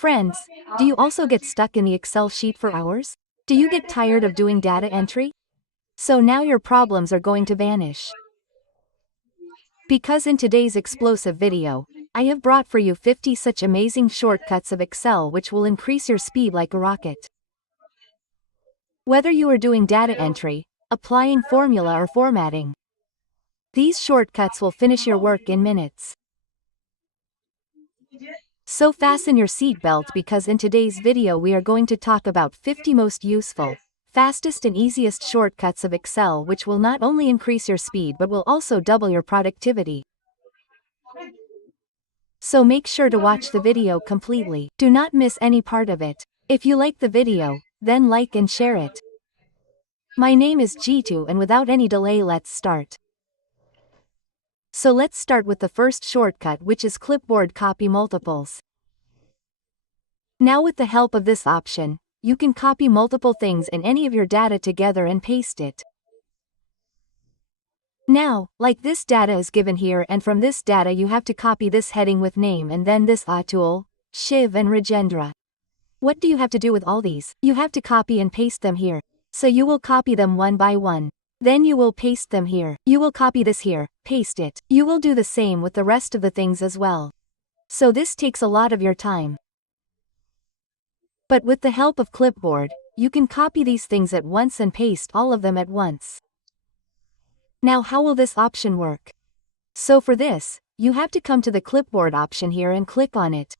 Friends, do you also get stuck in the Excel sheet for hours? Do you get tired of doing data entry? So now your problems are going to vanish. Because in today's explosive video, I have brought for you 50 such amazing shortcuts of Excel which will increase your speed like a rocket. Whether you are doing data entry, applying formula or formatting, these shortcuts will finish your work in minutes. So fasten your seatbelt because in today's video we are going to talk about 50 most useful, fastest and easiest shortcuts of Excel which will not only increase your speed but will also double your productivity. So make sure to watch the video completely. Do not miss any part of it. If you like the video, then like and share it. My name is Jitu and without any delay let's start. So let's start with the first shortcut which is clipboard copy multiples. Now with the help of this option, you can copy multiple things in any of your data together and paste it. Now, like this data is given here and from this data you have to copy this heading with name and then this Atul, Shiv and Rajendra. What do you have to do with all these? You have to copy and paste them here. So you will copy them one by one. Then you will paste them here. You will copy this here, paste it. You will do the same with the rest of the things as well. So this takes a lot of your time. But with the help of clipboard, you can copy these things at once and paste all of them at once. Now how will this option work? So for this, you have to come to the clipboard option here and click on it.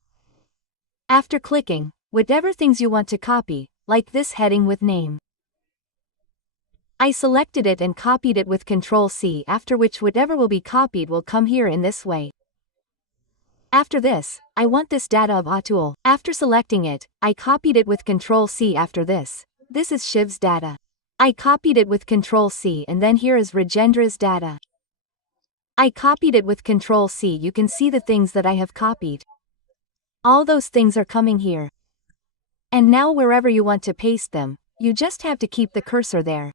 After clicking, whatever things you want to copy, like this heading with name. I selected it and copied it with Ctrl+C, after which whatever will be copied will come here in this way. After this, I want this data of Atul. After selecting it, I copied it with Ctrl+C after this. This is Shiv's data. I copied it with Ctrl+C and then here is Rajendra's data. I copied it with Ctrl+C. You can see the things that I have copied. All those things are coming here. And now wherever you want to paste them, you just have to keep the cursor there.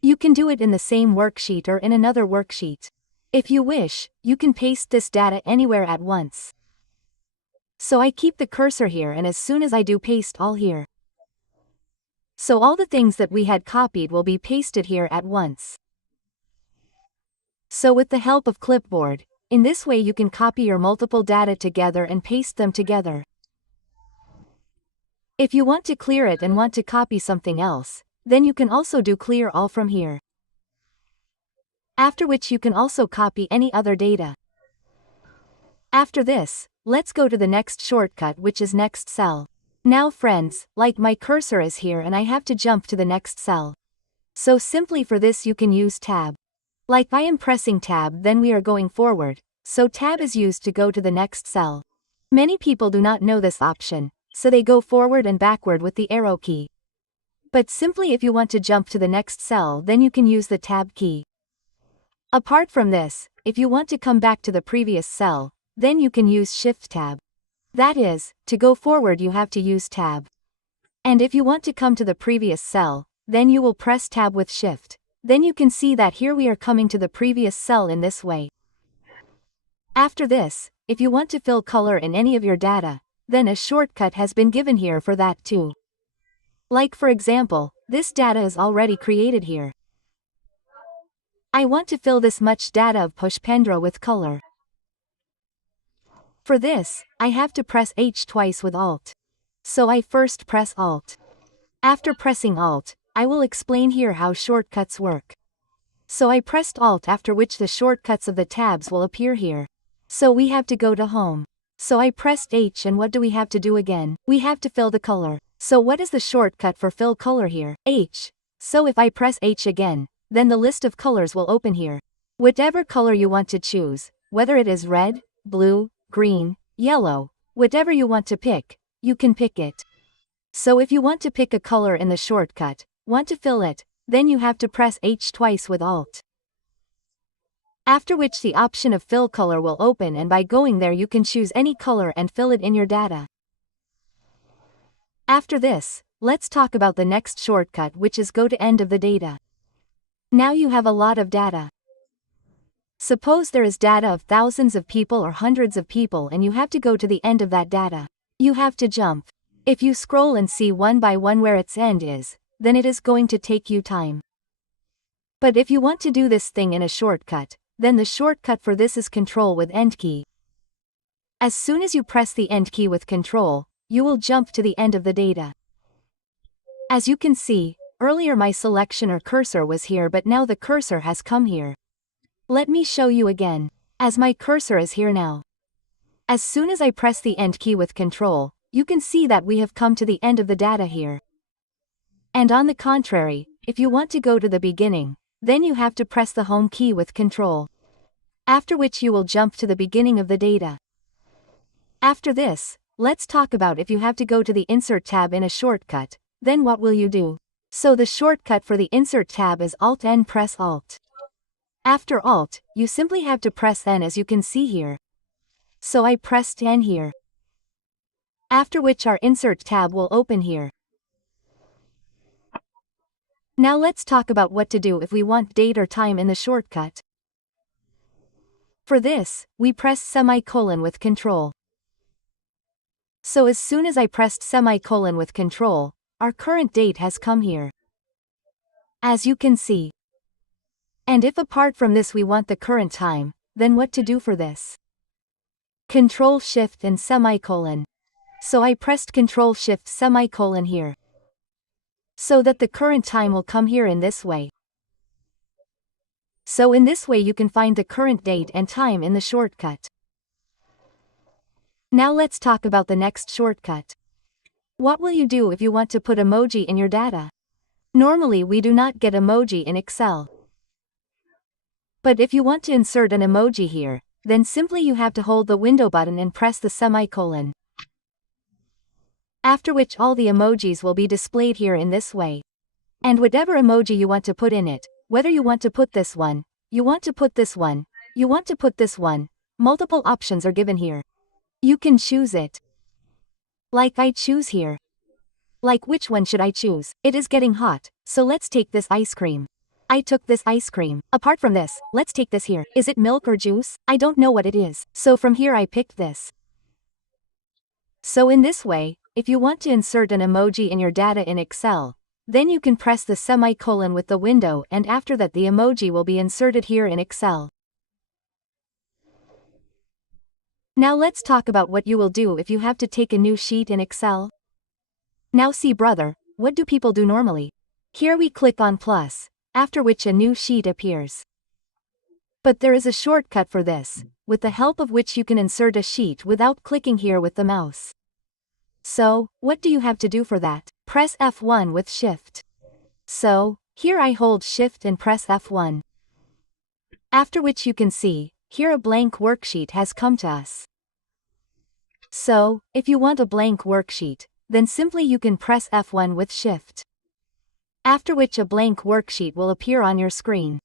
You can do it in the same worksheet or in another worksheet. If you wish, you can paste this data anywhere at once. So I keep the cursor here and as soon as I do paste all here. So all the things that we had copied will be pasted here at once. So with the help of clipboard, in this way you can copy your multiple data together and paste them together. If you want to clear it and want to copy something else, then you can also do clear all from here. After which you can also copy any other data. After this, let's go to the next shortcut which is next cell. Now friends, like my cursor is here and I have to jump to the next cell. So simply for this you can use tab. Like I am pressing tab then we are going forward, so tab is used to go to the next cell. Many people do not know this option, so they go forward and backward with the arrow key. But simply if you want to jump to the next cell then you can use the tab key. Apart from this, if you want to come back to the previous cell, then you can use shift tab. That is, to go forward you have to use tab. And if you want to come to the previous cell, then you will press tab with shift. Then you can see that here we are coming to the previous cell in this way. After this, if you want to fill color in any of your data, then a shortcut has been given here for that too. Like for example, this data is already created here. I want to fill this much data of Pushpendra with color. For this, I have to press H twice with Alt. So I first press Alt. After pressing Alt, I will explain here how shortcuts work. So I pressed Alt after which the shortcuts of the tabs will appear here. So we have to go to Home. So I pressed H and what do we have to do again? We have to fill the color. So what is the shortcut for fill color here? H. So if I press H again, then the list of colors will open here. Whatever color you want to choose, whether it is red, blue, green, yellow, whatever you want to pick, you can pick it. So if you want to pick a color in the shortcut, want to fill it, then you have to press H twice with Alt. After which the option of fill color will open and by going there you can choose any color and fill it in your data. After this, let's talk about the next shortcut which is go to end of the data. Now you have a lot of data. Suppose there is data of thousands of people or hundreds of people and you have to go to the end of that data. You have to jump. If you scroll and see one by one where its end is, then it is going to take you time. But if you want to do this thing in a shortcut, then the shortcut for this is Control with End key. As soon as you press the End key with Control, you will jump to the end of the data. As you can see, earlier my selection or cursor was here, but now the cursor has come here. Let me show you again, as my cursor is here now. As soon as I press the End key with Control, you can see that we have come to the end of the data here. And on the contrary, if you want to go to the beginning, then you have to press the Home key with Control. After which you will jump to the beginning of the data. After this, let's talk about if you have to go to the Insert tab in a shortcut, then what will you do? So the shortcut for the Insert tab is Alt-N, press Alt. After Alt, you simply have to press N as you can see here. So I pressed N here. After which our Insert tab will open here. Now let's talk about what to do if we want date or time in the shortcut. For this, we press semicolon with Control. So as soon as I pressed semicolon with Control, our current date has come here. As you can see. And if apart from this we want the current time, then what to do for this? Control Shift and semicolon. So I pressed Control Shift semicolon here. So that the current time will come here in this way. So in this way you can find the current date and time in the shortcut. Now let's talk about the next shortcut. What will you do if you want to put emoji in your data? Normally we do not get emoji in Excel. But if you want to insert an emoji here, then simply you have to hold the window button and press the semicolon. After which all the emojis will be displayed here in this way. And whatever emoji you want to put in it, whether you want to put this one, you want to put this one, you want to put this one, multiple options are given here. You can choose it. Like I choose here. Like which one should I choose? It is getting hot, so let's take this ice cream. I took this ice cream. Apart from this, let's take this here. Is it milk or juice? I don't know what it is. So from here I picked this. So in this way, if you want to insert an emoji in your data in Excel, then you can press the semicolon with the window, and after that the emoji will be inserted here in Excel. Now let's talk about what you will do if you have to take a new sheet in Excel. Now see brother, what do people do normally? Here we click on plus, after which a new sheet appears. But there is a shortcut for this, with the help of which you can insert a sheet without clicking here with the mouse. So, what do you have to do for that? Press F1 with Shift. So, here I hold Shift and press F1. After which you can see, here a blank worksheet has come to us. So, if you want a blank worksheet, then simply you can press F1 with Shift. After which a blank worksheet will appear on your screen.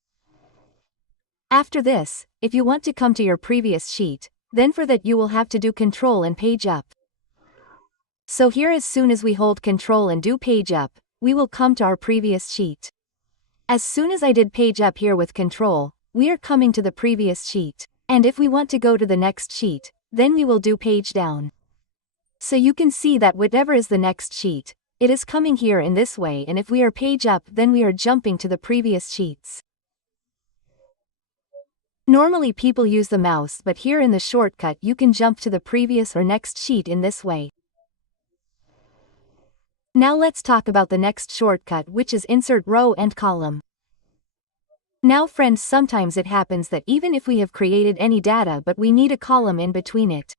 After this, if you want to come to your previous sheet, then for that you will have to do Control and Page Up. So here as soon as we hold Control and do Page Up, we will come to our previous sheet. As soon as I did Page Up here with Control, we are coming to the previous sheet. And if we want to go to the next sheet, then we will do Page Down. So you can see that whatever is the next sheet, it is coming here in this way, and if we are Page Up then we are jumping to the previous sheets. Normally people use the mouse, but here in the shortcut you can jump to the previous or next sheet in this way. Now let's talk about the next shortcut, which is Insert Row and Column. Now friends, sometimes it happens that even if we have created any data but we need a column in between it.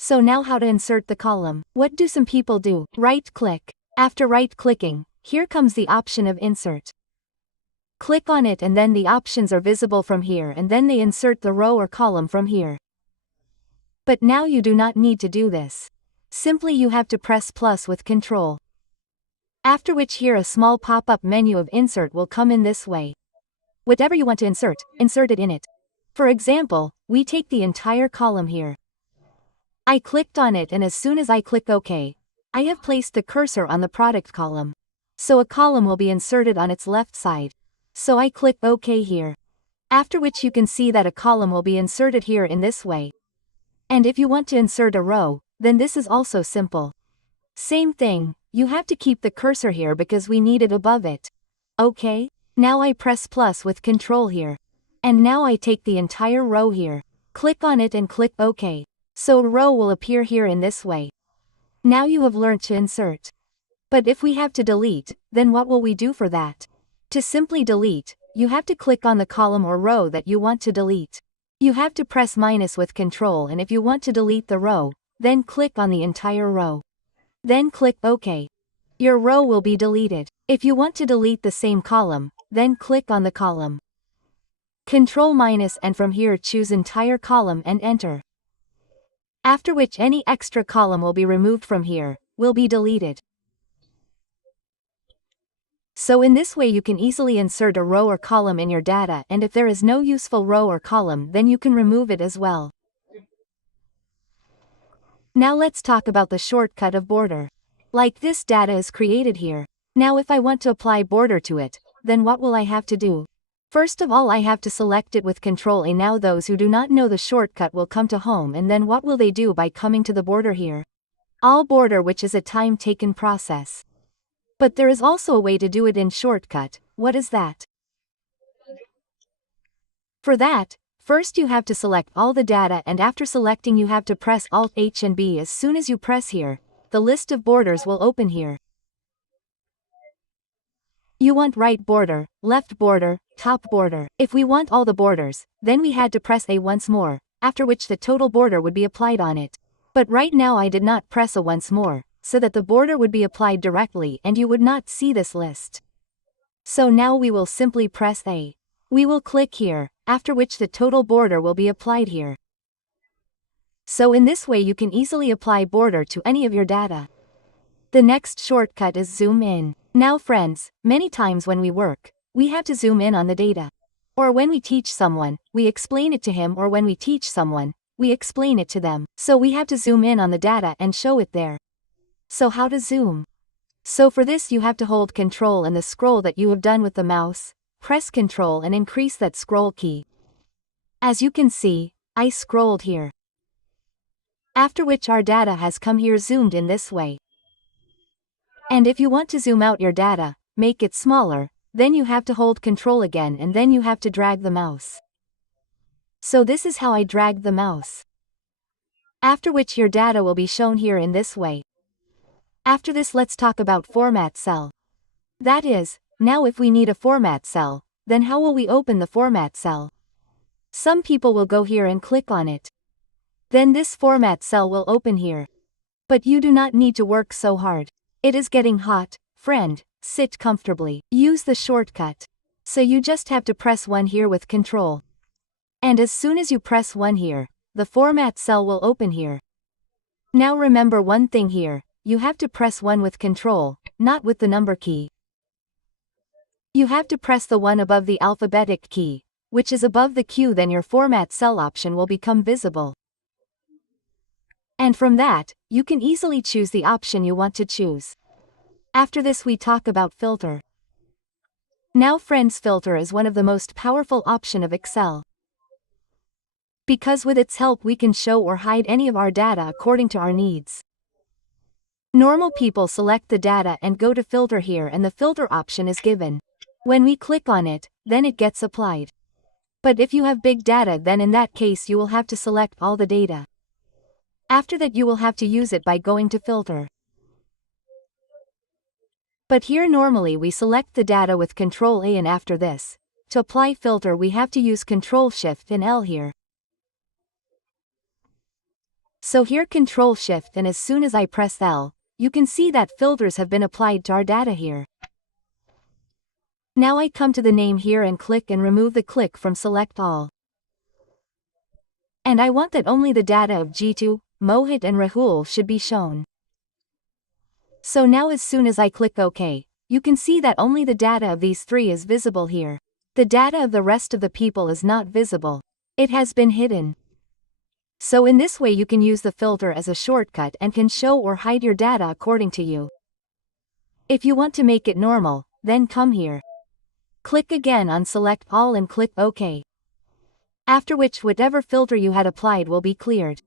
So now how to insert the column? What do some people do? Right click. After right clicking, here comes the option of Insert. Click on it and then the options are visible from here, and then they insert the row or column from here. But now you do not need to do this. Simply you have to press plus with Control. After which here a small pop-up menu of Insert will come in this way. Whatever you want to insert, insert it in it. For example, we take the entire column here. I clicked on it, and as soon as I click OK, I have placed the cursor on the product column. So a column will be inserted on its left side. So I click OK here. After which you can see that a column will be inserted here in this way. And if you want to insert a row, then this is also simple. Same thing, you have to keep the cursor here because we need it above it. Okay? Now I press plus with control here. And now I take the entire row here. Click on it and click OK. So a row will appear here in this way. Now you have learned to insert. But if we have to delete, then what will we do for that? To simply delete, you have to click on the column or row that you want to delete. You have to press minus with control, and if you want to delete the row, then click on the entire row. Then click OK. Your row will be deleted. If you want to delete the same column, then click on the column. Control minus and from here choose entire column and enter. After which any extra column will be removed from here, will be deleted. So in this way you can easily insert a row or column in your data, and if there is no useful row or column then you can remove it as well. Now let's talk about the shortcut of border. Like this data is created here. Now if I want to apply border to it, then what will I have to do? First of all I have to select it with Ctrl A. Now those who do not know the shortcut will come to home, and then what will they do by coming to the border here? All border, which is a time taken process. But there is also a way to do it in shortcut. What is that? For that, first you have to select all the data, and after selecting you have to press Alt H and B. As soon as you press here, the list of borders will open here. You want right border, left border, top border. If we want all the borders, then we had to press A once more, after which the total border would be applied on it. But right now I did not press A once more, so that the border would be applied directly and you would not see this list. So now we will simply press A. We will click here, after which the total border will be applied here. So in this way you can easily apply border to any of your data. The next shortcut is zoom in. Now friends, many times when we work, we have to zoom in on the data. Or when we teach someone, we explain it to him, or when we teach someone, we explain it to them. So we have to zoom in on the data and show it there. So how to zoom? So for this you have to hold Ctrl and the scroll that you have done with the mouse, press Ctrl and increase that scroll key. As you can see, I scrolled here. After which our data has come here zoomed in this way. And if you want to zoom out your data, make it smaller, then you have to hold Ctrl again and then you have to drag the mouse. So this is how I dragged the mouse. After which your data will be shown here in this way. After this let's talk about format cell. That is, now if we need a format cell, then how will we open the format cell? Some people will go here and click on it. Then this format cell will open here. But you do not need to work so hard. It is getting hot, friend, sit comfortably. Use the shortcut. So you just have to press 1 here with Ctrl. And as soon as you press 1 here, the format cell will open here. Now remember one thing here. You have to press 1 with Ctrl, not with the number key. You have to press the 1 above the alphabetic key, which is above the Q, then your format cell option will become visible. And from that, you can easily choose the option you want to choose. After this we talk about filter. Now friends, filter is one of the most powerful option of Excel. Because with its help we can show or hide any of our data according to our needs. Normal people select the data and go to filter here, and the filter option is given. When we click on it, then it gets applied. But if you have big data, then in that case you will have to select all the data. After that you will have to use it by going to filter. But here normally we select the data with Ctrl A, and after this, to apply filter we have to use Ctrl Shift and L here. So here Ctrl Shift, and as soon as I press L, you can see that filters have been applied to our data here. Now I come to the name here and click and remove the click from select all. And I want that only the data of Jitu, Mohit and Rahul should be shown. So now as soon as I click OK, you can see that only the data of these 3 is visible here. The data of the rest of the people is not visible. It has been hidden. So in this way you can use the filter as a shortcut and can show or hide your data according to you. If you want to make it normal, then come here. Click again on select all and click OK. After which whatever filter you had applied will be cleared.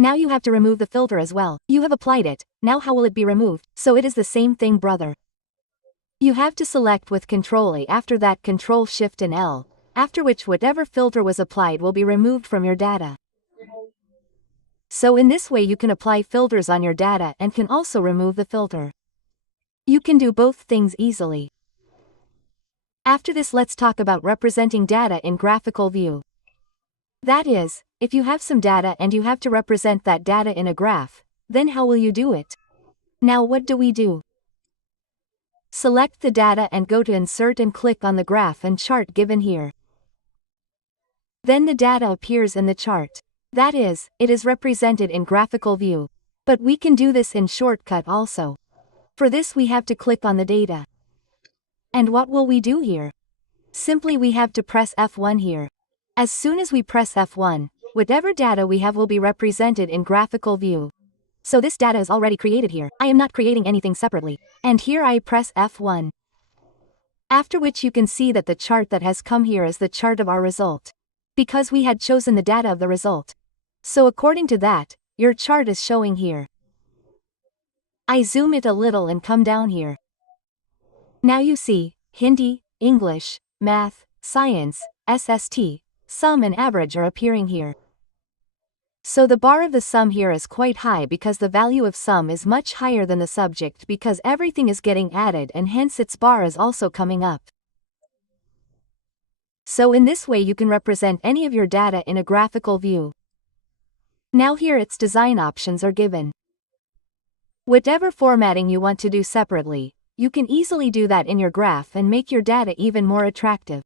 Now you have to remove the filter as well. You have applied it, now how will it be removed? So it is the same thing, brother. You have to select with Ctrl A, after that Ctrl Shift and L, after which whatever filter was applied will be removed from your data. So in this way you can apply filters on your data and can also remove the filter. You can do both things easily. After this, let's talk about representing data in graphical view. That is, if you have some data and you have to represent that data in a graph, then how will you do it? Now what do we do? Select the data and go to Insert and click on the graph and chart given here. Then the data appears in the chart. That is, it is represented in graphical view. But we can do this in shortcut also. For this we have to click on the data. And what will we do here? Simply we have to press F1 here. As soon as we press F1, whatever data we have will be represented in graphical view. So this data is already created here. I am not creating anything separately. And here I press F1. After which you can see that the chart that has come here is the chart of our result. Because we had chosen the data of the result. So according to that, your chart is showing here. I zoom it a little and come down here. Now you see, Hindi, English, Math, Science, SST, Sum and Average are appearing here. So the bar of the sum here is quite high because the value of sum is much higher than the subject because everything is getting added and hence its bar is also coming up. So in this way you can represent any of your data in a graphical view. Now here its design options are given. Whatever formatting you want to do separately, you can easily do that in your graph and make your data even more attractive.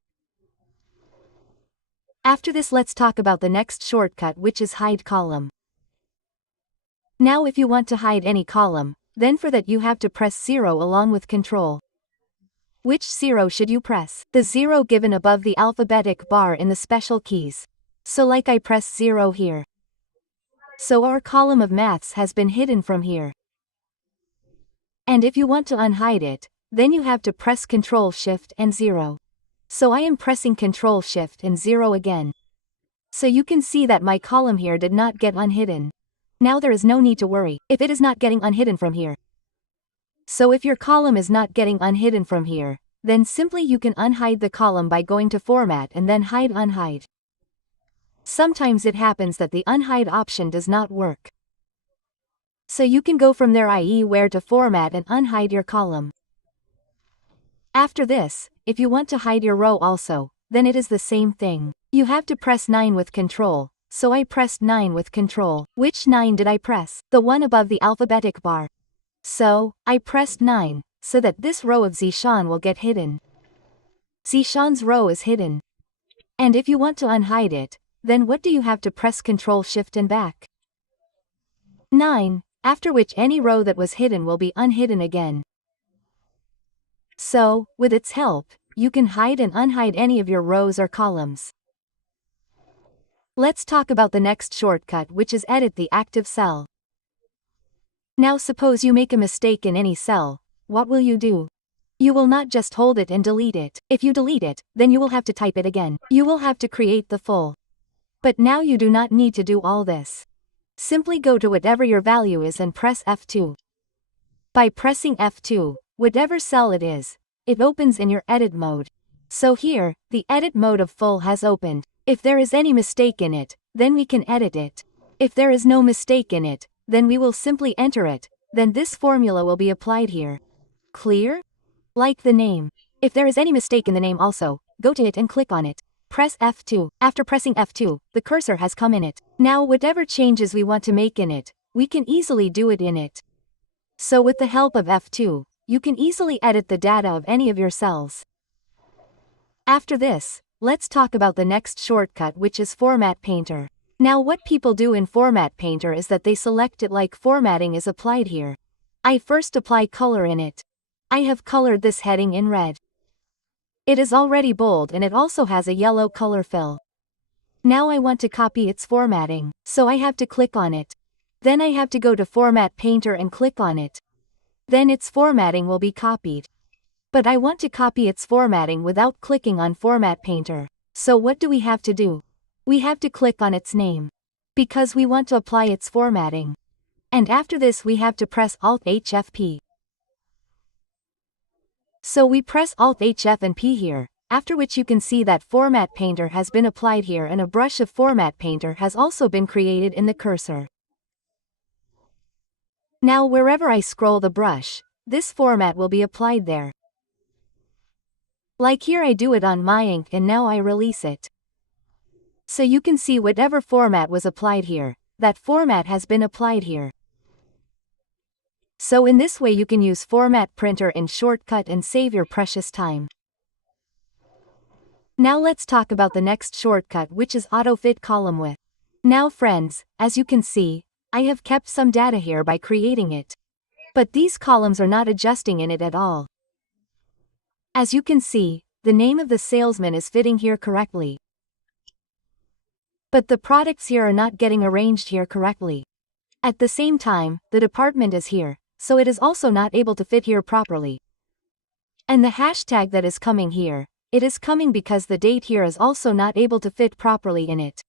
After this, let's talk about the next shortcut, which is hide column. Now if you want to hide any column, then for that you have to press 0 along with Control. Which 0 should you press? The 0 given above the alphabetic bar in the special keys. So like I press 0 here. So our column of maths has been hidden from here. And if you want to unhide it, then you have to press Ctrl Shift and 0. So I am pressing Ctrl Shift and 0 again. So you can see that my column here did not get unhidden. Now there is no need to worry if it is not getting unhidden from here. So if your column is not getting unhidden from here, then simply you can unhide the column by going to Format and then Hide Unhide. Sometimes it happens that the unhide option does not work. So you can go from there, i.e. where to format and unhide your column. After this, if you want to hide your row also, then it is the same thing. You have to press 9 with Control, so I pressed 9 with Control. Which 9 did I press? The one above the alphabetic bar. So, I pressed 9, so that this row of Zishan will get hidden. Zishan's row is hidden. And if you want to unhide it, then what do you have to press Ctrl Shift and back? 9, after which any row that was hidden will be unhidden again. So, with its help, you can hide and unhide any of your rows or columns. Let's talk about the next shortcut, which is edit the active cell. Now suppose you make a mistake in any cell, what will you do? You will not just hold it and delete it. If you delete it, then you will have to type it again. You will have to create the full. But now you do not need to do all this. Simply go to whatever your value is and press F2. By pressing F2, whatever cell it is, it opens in your edit mode. So here, the edit mode of full has opened. If there is any mistake in it, then we can edit it. If there is no mistake in it, then we will simply enter it, then this formula will be applied here. Clear? Like the name. If there is any mistake in the name also, go to it and click on it. Press F2. After pressing F2, the cursor has come in it. Now whatever changes we want to make in it, we can easily do it in it. So with the help of F2, you can easily edit the data of any of your cells. After this, let's talk about the next shortcut, which is Format Painter. Now what people do in Format Painter is that they select it like formatting is applied here. I first apply color in it. I have colored this heading in red. It is already bold and it also has a yellow color fill. Now I want to copy its formatting, so I have to click on it. Then I have to go to Format Painter and click on it. Then its formatting will be copied. But I want to copy its formatting without clicking on Format Painter. So what do we have to do? We have to click on its name. because we want to apply its formatting. And after this we have to press Alt-HF-P. So we press Alt-HF and P here, after which you can see that Format Painter has been applied here and a brush of Format Painter has also been created in the cursor. Now wherever I scroll the brush, this format will be applied there. Like here I do it on my ink and now I release it. So you can see whatever format was applied here, that format has been applied here. So in this way you can use Format Printer in shortcut and save your precious time. Now let's talk about the next shortcut, which is Auto Fit Column Width. Now friends, as you can see, I have kept some data here by creating it. But these columns are not adjusting in it at all. As you can see, the name of the salesman is fitting here correctly. But the products here are not getting arranged here correctly. At the same time, the department is here, so it is also not able to fit here properly. And the hashtag that is coming here, it is coming because the date here is also not able to fit properly in it.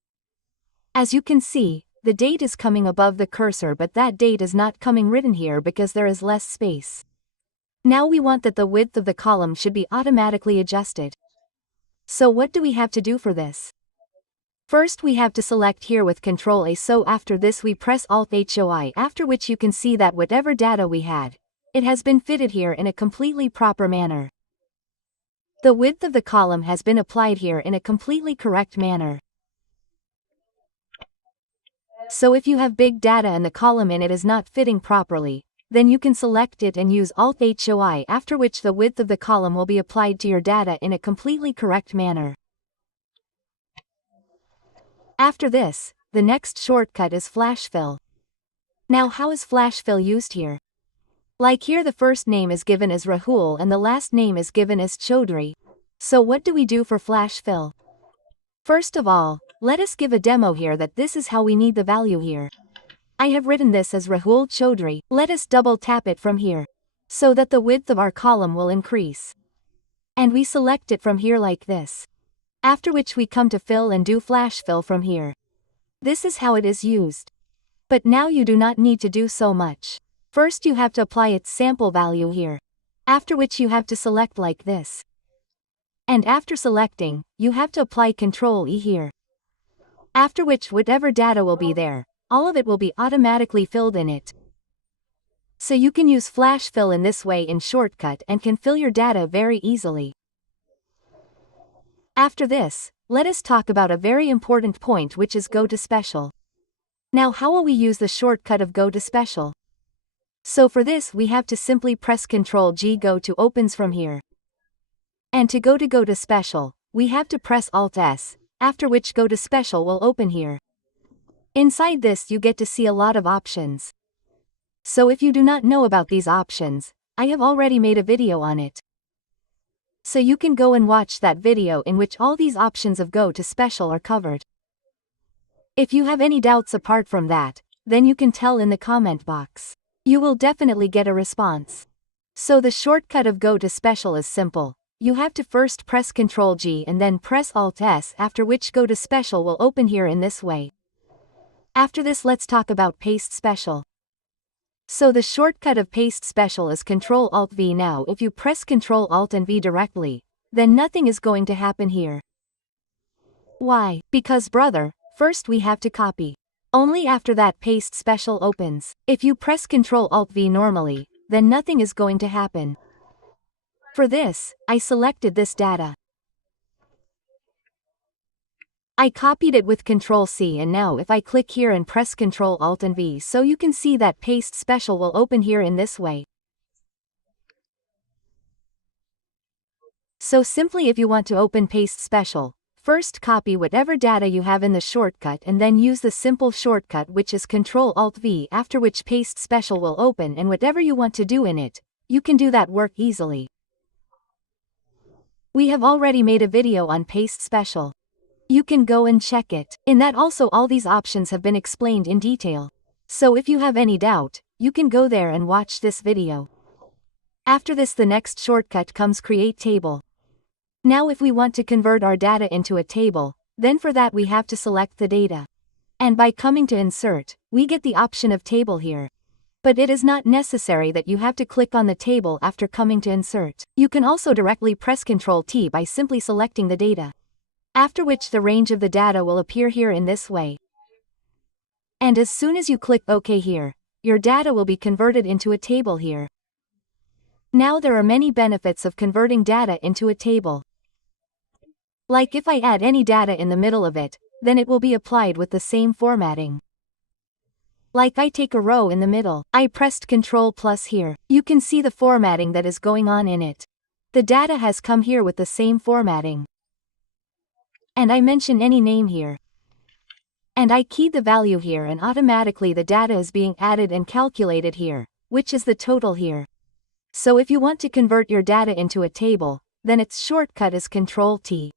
As you can see, the date is coming above the cursor but that date is not coming written here because there is less space. Now we want that the width of the column should be automatically adjusted. So what do we have to do for this? First we have to select here with Ctrl A, so after this we press Alt-HOI, after which you can see that whatever data we had, it has been fitted here in a completely proper manner. The width of the column has been applied here in a completely correct manner. So if you have big data and the column in it is not fitting properly, then you can select it and use Alt-HOI, after which the width of the column will be applied to your data in a completely correct manner. After this, the next shortcut is Flash Fill. Now how is Flash Fill used here? Like here the first name is given as Rahul and the last name is given as Chaudhary. So what do we do for Flash Fill? First of all, let us give a demo here that this is how we need the value here. I have written this as Rahul Chaudhary. Let us double tap it from here, so that the width of our column will increase. And we select it from here like this. After which we come to fill and do flash fill from here. This is how it is used. But now you do not need to do so much. First you have to apply its sample value here. After which you have to select like this. And after selecting, you have to apply Ctrl E here. After which whatever data will be there, all of it will be automatically filled in it. So you can use flash fill in this way in shortcut and can fill your data very easily. After this, let us talk about a very important point, which is Go to Special. Now how will we use the shortcut of Go to Special? So for this we have to simply press Ctrl G, Go to opens from here. And to Go to Special, we have to press Alt S, after which Go to Special will open here. Inside this you get to see a lot of options. So if you do not know about these options, I have already made a video on it. So you can go and watch that video in which all these options of Go to Special are covered. If you have any doubts apart from that, then you can tell in the comment box. You will definitely get a response. So the shortcut of Go to Special is simple. You have to first press Ctrl G and then press Alt S, after which Go to Special will open here in this way. After this let's talk about Paste Special. So the shortcut of Paste Special is Ctrl Alt V. Now if you press Ctrl Alt and V directly, then nothing is going to happen here. Why? Because brother, first we have to copy. Only after that Paste Special opens. If you press Ctrl Alt V normally, then nothing is going to happen. For this, I selected this data. I copied it with Ctrl C and now if I click here and press Ctrl Alt and V, so you can see that Paste Special will open here in this way. So simply if you want to open Paste Special, first copy whatever data you have in the shortcut and then use the simple shortcut which is Ctrl Alt V, after which Paste Special will open, and whatever you want to do in it, you can do that work easily. We have already made a video on Paste Special. You can go and check it. In that also all these options have been explained in detail. So if you have any doubt, you can go there and watch this video. After this the next shortcut comes Create Table. Now if we want to convert our data into a table, then for that we have to select the data. And by coming to insert, we get the option of table here. But it is not necessary that you have to click on the table after coming to insert. You can also directly press Ctrl T by simply selecting the data. After which the range of the data will appear here in this way. And as soon as you click OK here, your data will be converted into a table here. Now there are many benefits of converting data into a table. Like if I add any data in the middle of it, then it will be applied with the same formatting. Like I take a row in the middle, I pressed Ctrl+ here, you can see the formatting that is going on in it. The data has come here with the same formatting. And I mention any name here. And I keyed the value here and automatically the data is being added and calculated here, which is the total here. So if you want to convert your data into a table, then its shortcut is Ctrl T.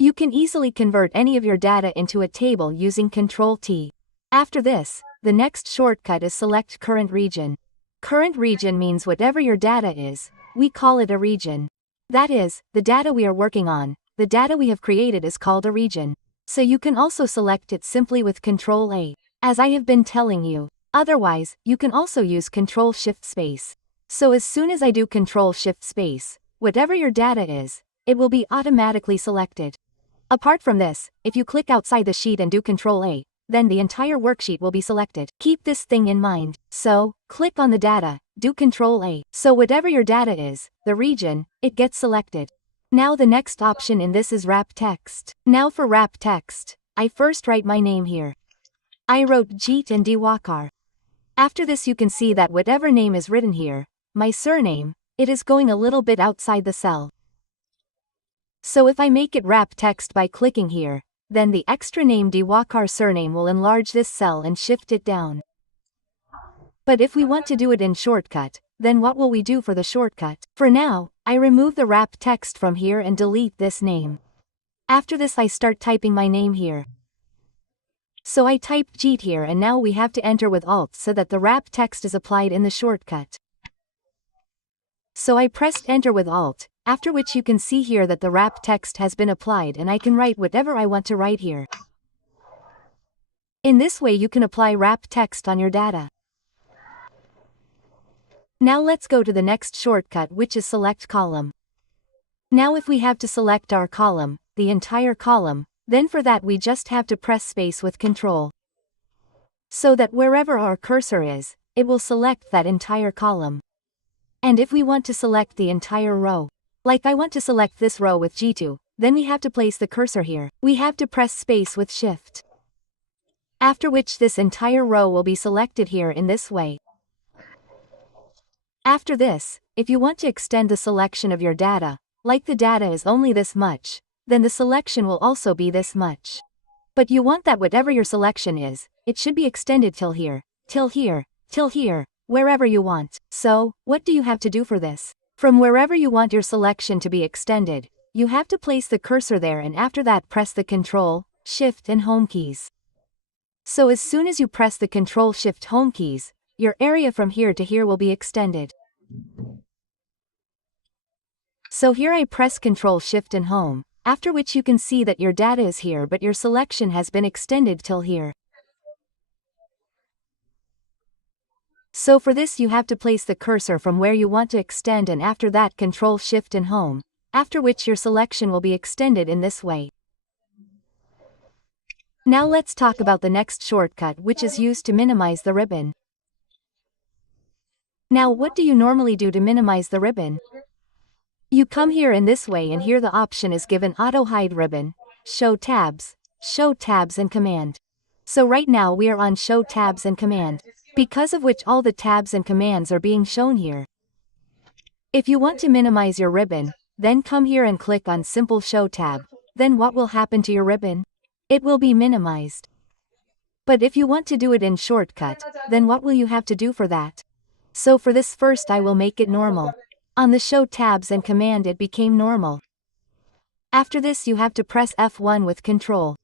You can easily convert any of your data into a table using Ctrl T. After this, the next shortcut is select current region. Current region means whatever your data is, we call it a region. That is, the data we are working on, the data we have created is called a region. So you can also select it simply with Ctrl A, as I have been telling you. Otherwise, you can also use Ctrl Shift Space. So as soon as I do Ctrl Shift Space, whatever your data is, it will be automatically selected. Apart from this, if you click outside the sheet and do Ctrl A, then the entire worksheet will be selected. Keep this thing in mind. So, click on the data, do Ctrl A. So whatever your data is, the region, it gets selected. Now the next option in this is wrap text. Now for wrap text, I first write my name here. I wrote Jeet and Diwakar. After this you can see that whatever name is written here, my surname, it is going a little bit outside the cell. So if I make it wrap text by clicking here, then the extra name Diwakar surname will enlarge this cell and shift it down. But if we want to do it in shortcut, then what will we do for the shortcut? For now, I remove the wrap text from here and delete this name. After this I start typing my name here. So I typed Jeet here and now we have to enter with Alt so that the wrap text is applied in the shortcut. So I pressed enter with Alt, after which you can see here that the wrap text has been applied and I can write whatever I want to write here. In this way you can apply wrap text on your data. Now let's go to the next shortcut, which is select column. Now if we have to select our column, the entire column, then for that we just have to press space with Ctrl. So that wherever our cursor is, it will select that entire column. And if we want to select the entire row, like I want to select this row with G2, then we have to place the cursor here. We have to press space with Shift. After which this entire row will be selected here in this way. After this, if you want to extend the selection of your data, like the data is only this much, then the selection will also be this much. But you want that whatever your selection is, it should be extended till here, till here, till here, wherever you want. So, what do you have to do for this? From wherever you want your selection to be extended, you have to place the cursor there and after that press the Ctrl, Shift and Home keys. So as soon as you press the Ctrl, Shift, Home keys, your area from here to here will be extended. So here I press Ctrl, Shift and Home, after which you can see that your data is here but your selection has been extended till here. So for this you have to place the cursor from where you want to extend and after that Ctrl, Shift and Home, after which your selection will be extended in this way. Now let's talk about the next shortcut, which is used to minimize the ribbon. Now what do you normally do to minimize the ribbon? You come here in this way and here the option is given Auto Hide Ribbon, Show Tabs and Command. So right now we are on Show Tabs and Command, because of which all the tabs and commands are being shown here. If you want to minimize your ribbon, then come here and click on Simple Show Tab, then what will happen to your ribbon? It will be minimized. But if you want to do it in shortcut, then what will you have to do for that? So for this first I will make it normal. On the Show Tabs and Command it became normal. After this you have to press F1 with Ctrl.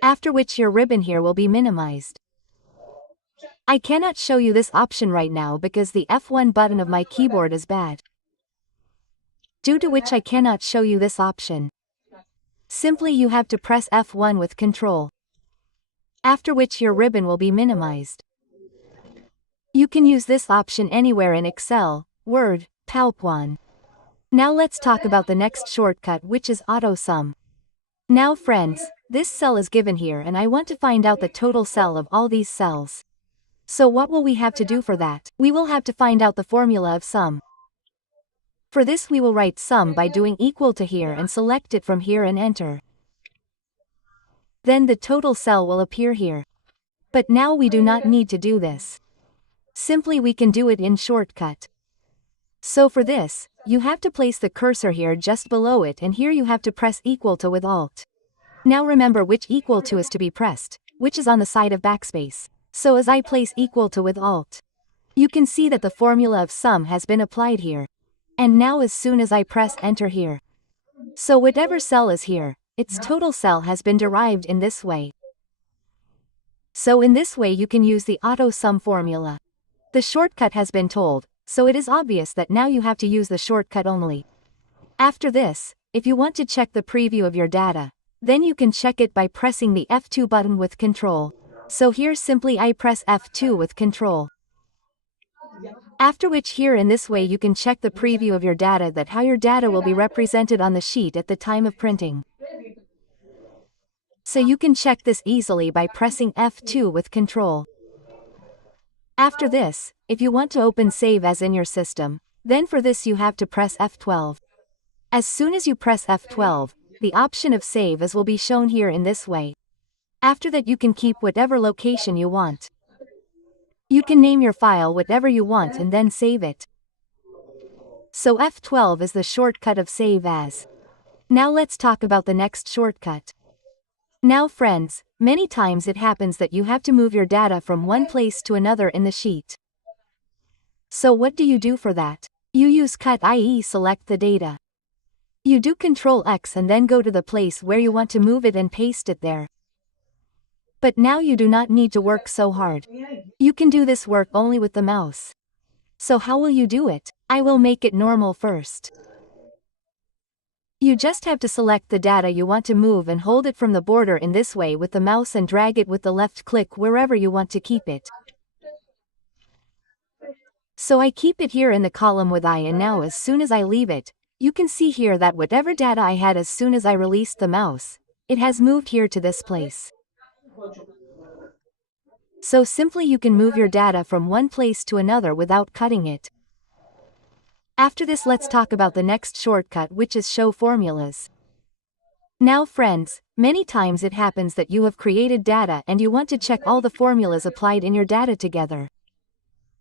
After which your ribbon here will be minimized. I cannot show you this option right now because the F1 button of my keyboard is bad. Due to which I cannot show you this option. Simply you have to press F1 with Ctrl. after which your ribbon will be minimized. You can use this option anywhere in Excel, Word, PowerPoint. Now let's talk about the next shortcut, which is auto sum. Now friends, this cell is given here and I want to find out the total cell of all these cells. So what will we have to do for that? We will have to find out the formula of sum. For this we will write sum by doing equal to here and select it from here and enter. Then the total cell will appear here. But now we do not need to do this. Simply we can do it in shortcut. So for this, you have to place the cursor here just below it and here you have to press equal to with Alt. Now remember which equal to is to be pressed, which is on the side of backspace. So as I place equal to with Alt, you can see that the formula of sum has been applied here. And now as soon as I press enter here, so whatever cell is here, its total cell has been derived in this way. So in this way you can use the auto sum formula. The shortcut has been told, so it is obvious that now you have to use the shortcut only. After this, if you want to check the preview of your data, then you can check it by pressing the F2 button with Control. So here simply I press F2 with Control. After which here in this way you can check the preview of your data, that how your data will be represented on the sheet at the time of printing. So you can check this easily by pressing F2 with Control. After this, if you want to open Save As in your system, then for this you have to press F12. As soon as you press F12, the option of Save As will be shown here in this way. After that you can keep whatever location you want. You can name your file whatever you want and then save it. So F12 is the shortcut of Save As. Now let's talk about the next shortcut. Now friends, many times it happens that you have to move your data from one place to another in the sheet. So what do you do for that? You use cut, i.e. select the data. You do Ctrl X and then go to the place where you want to move it and paste it there. But now you do not need to work so hard. You can do this work only with the mouse. So how will you do it? I will make it normal first. You just have to select the data you want to move and hold it from the border in this way with the mouse and drag it with the left click wherever you want to keep it. So I keep it here in the column with I, and now as soon as I leave it, you can see here that whatever data I had as soon as I released the mouse, it has moved here to this place. So simply you can move your data from one place to another without cutting it. After this let's talk about the next shortcut, which is show formulas. Now friends, many times it happens that you have created data and you want to check all the formulas applied in your data together.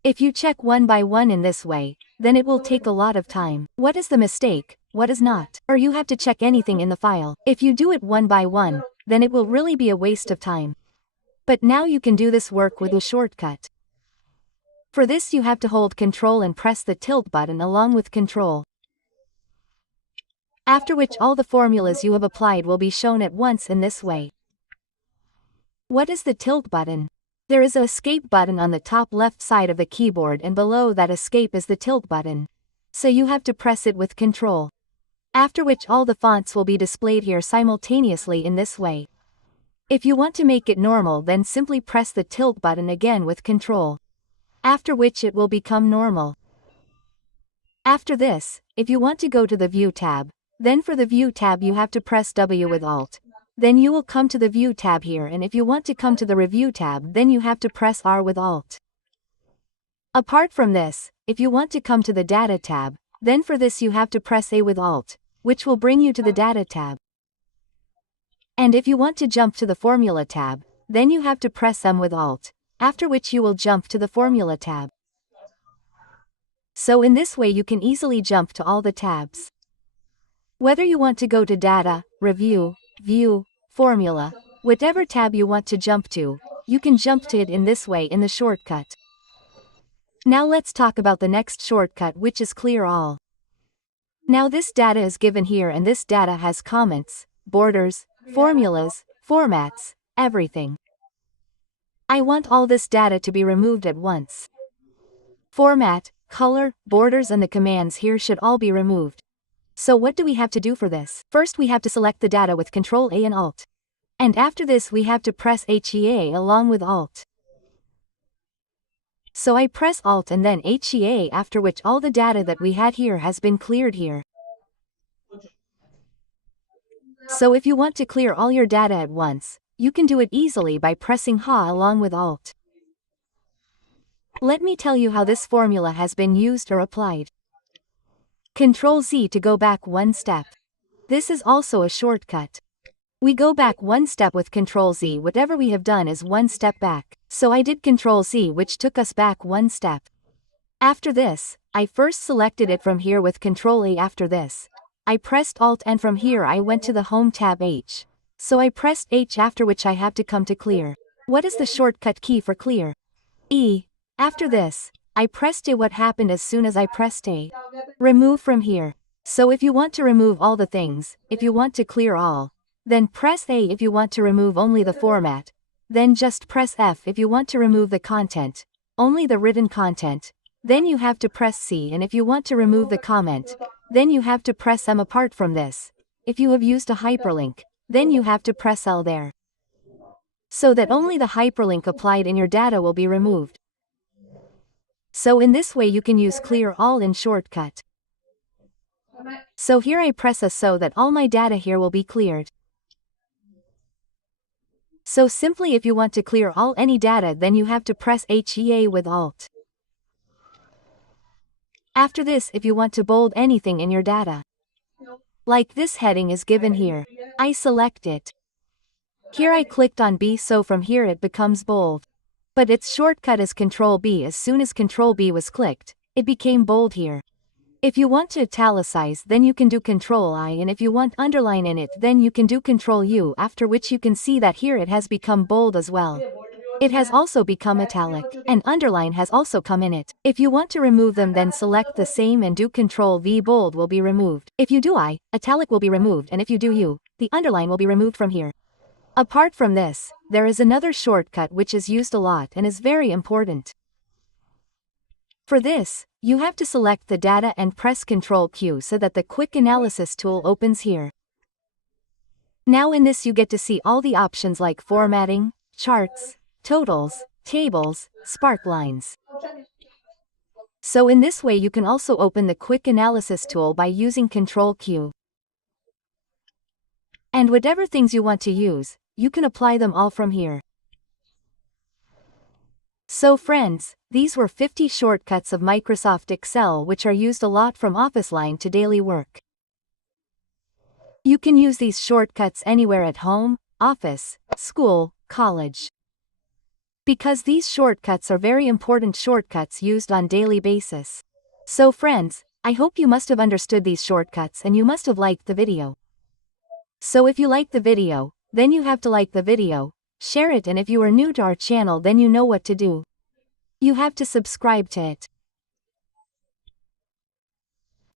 If you check one by one in this way, then it will take a lot of time. What is the mistake, what is not? Or you have to check anything in the file. If you do it one by one, then it will really be a waste of time. But now you can do this work with a shortcut. For this you have to hold Ctrl and press the tilt button along with Ctrl. After which all the formulas you have applied will be shown at once in this way. What is the tilt button? There is an escape button on the top left side of the keyboard, and below that escape is the tilt button. So you have to press it with Ctrl. After which all the fonts will be displayed here simultaneously in this way. If you want to make it normal, then simply press the tilt button again with Ctrl. After which it will become normal. After this, if you want to go to the View tab, then for the View tab you have to press W with Alt. Then you will come to the View tab here, and if you want to come to the Review tab, then you have to press R with Alt. Apart from this, if you want to come to the Data tab, then for this you have to press A with Alt, which will bring you to the Data tab. And if you want to jump to the Formula tab, then you have to press M with Alt, after which you will jump to the Formula tab. So in this way you can easily jump to all the tabs. Whether you want to go to Data, Review, View, Formula, whatever tab you want to jump to, you can jump to it in this way in the shortcut. Now let's talk about the next shortcut, which is Clear All. Now this data is given here, and this data has comments, borders, formulas, formats, everything. I want all this data to be removed at once. Format, color, borders and the commands here should all be removed. So what do we have to do for this? First we have to select the data with Ctrl A and Alt. And after this we have to press HEA along with Alt. So I press Alt and then HEA, after which all the data that we had here has been cleared here. So if you want to clear all your data at once, you can do it easily by pressing HA along with Alt. Let me tell you how this formula has been used or applied. Ctrl Z to go back one step. This is also a shortcut. We go back one step with Ctrl Z. Whatever we have done is one step back, so I did Ctrl Z, which took us back one step. After this, I first selected it from here with Ctrl A. After this, I pressed Alt and from here I went to the Home tab H. So I pressed H, after which I have to come to clear. What is the shortcut key for clear? E. After this, I pressed A. What happened as soon as I pressed A? Remove from here. So if you want to remove all the things, if you want to clear all, then press A. If you want to remove only the format, then just press F. If you want to remove the content, only the written content, then you have to press C. And if you want to remove the comment, then you have to press M. Apart from this, if you have used a hyperlink, then you have to press L there, so that only the hyperlink applied in your data will be removed. So in this way you can use clear all in shortcut. So here I press A so that all my data here will be cleared. So simply if you want to clear all any data, then you have to press HEA with Alt. After this, if you want to bold anything in your data, like this heading is given here, I select it. Here I clicked on B, so from here it becomes bold. But its shortcut is Ctrl B. As soon as Ctrl B was clicked, it became bold here. If you want to italicize, then you can do Ctrl I, and if you want underline in it, then you can do Ctrl U, after which you can see that here it has become bold as well. It has also become italic, and underline has also come in it. If you want to remove them, then select the same and do Ctrl V. Bold will be removed. If you do I, italic will be removed, and if you do U, the underline will be removed from here. Apart from this, there is another shortcut which is used a lot and is very important. For this, you have to select the data and press Ctrl Q so that the quick analysis tool opens here. Now in this you get to see all the options like formatting, charts, totals, tables, sparklines. So in this way you can also open the quick analysis tool by using Ctrl Q. And whatever things you want to use, you can apply them all from here. So friends, these were 50 shortcuts of Microsoft Excel which are used a lot from office line to daily work. You can use these shortcuts anywhere at home, office, school, college. Because these shortcuts are very important shortcuts used on daily basis. So friends, I hope you must have understood these shortcuts and you must have liked the video. So if you like the video, then you have to like the video, share it, and if you are new to our channel then you know what to do. You have to subscribe to it.